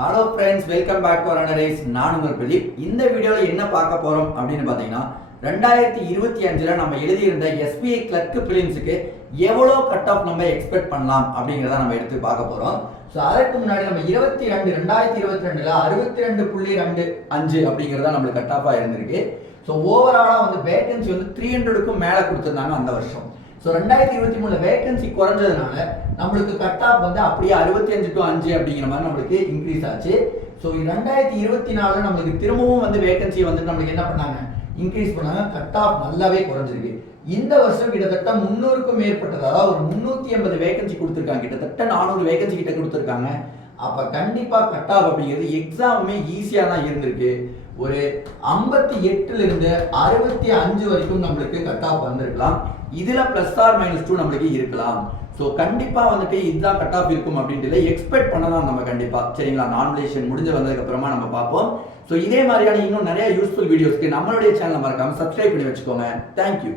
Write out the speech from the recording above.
Hello friends, welcome back to our race. நான் உங்கள் பிரதீப். இந்த வீடியோவில் என்ன பார்க்க போகிறோம் அப்படின்னு பார்த்தீங்கன்னா, 2025 நம்ம எழுதியிருந்த எஸ்பிஐ கிளர்க் பிலிம்ஸுக்கு எவ்வளோ கட் ஆஃப் நம்ம எக்ஸ்பெக்ட் பண்ணலாம் அப்படிங்கிறத நம்ம எடுத்து பார்க்க போகிறோம். ஸோ அதற்கு முன்னாடி நம்ம 2022ல் 62.25 அப்படிங்கிறதா நம்மளுக்கு கட் ஆஃபாக இருந்திருக்கு. ஸோ ஓவராலாக வந்து வேகன்சி வந்து 300க்கும் மேலே கொடுத்துருந்தாங்க அந்த வருஷம். ஸோ 2023 வேகன்சி குறைஞ்சதுனால நம்மளுக்கு கட் ஆஃப் வந்து அப்படியே 65 to 5 அப்படிங்கிற மாதிரி நம்மளுக்கு இன்க்ரீஸ் ஆச்சு. ஸோ 2024 நம்மளுக்கு திரும்பவும் வந்து வேகன்சி வந்து நம்மளுக்கு என்ன பண்ணாங்க, இன்க்ரீஸ் பண்ணாங்க. கட் ஆஃப் நல்லாவே குறைஞ்சிருக்கு. இந்த வருஷம் கிட்டத்தட்ட 300க்கும் மேற்பட்டது, அதாவது ஒரு 380 வேகன்சி கொடுத்துருக்காங்க. கிட்டத்தட்ட 400 வேகன்சி கிட்ட கொடுத்துருக்காங்க. அப்போ கண்டிப்பாக கட் ஆஃப் அப்படிங்கிறது எக்ஸாமுமே ஈஸியாக தான் இருந்திருக்கு. ஒரு 58லிருந்து 65 வரைக்கும் நம்மளுக்கு கட் ஆஃப் வந்திருக்கலாம். இதுல +or-2 நம்மளுக்கு இருக்கலாம். ஸோ கண்டிப்பா வந்துட்டு இதுதான் கட் ஆஃப் இருக்கும் அப்படின்ட்டு எக்ஸ்பெக்ட் பண்ணலாம் நம்ம கண்டிப்பா. சரிங்களா, நாமினேஷன் முடிஞ்சு வந்ததுக்கு அப்புறமா நம்ம பார்ப்போம். ஸோ இதே மாதிரியான இன்னும் நிறைய யூஸ்ஃபுல் வீடியோஸ்க்கு நம்மளுடைய சேனலை மறக்காம சப்ஸ்கிரைப் பண்ணி வச்சுக்கோங்க. தேங்க்யூ.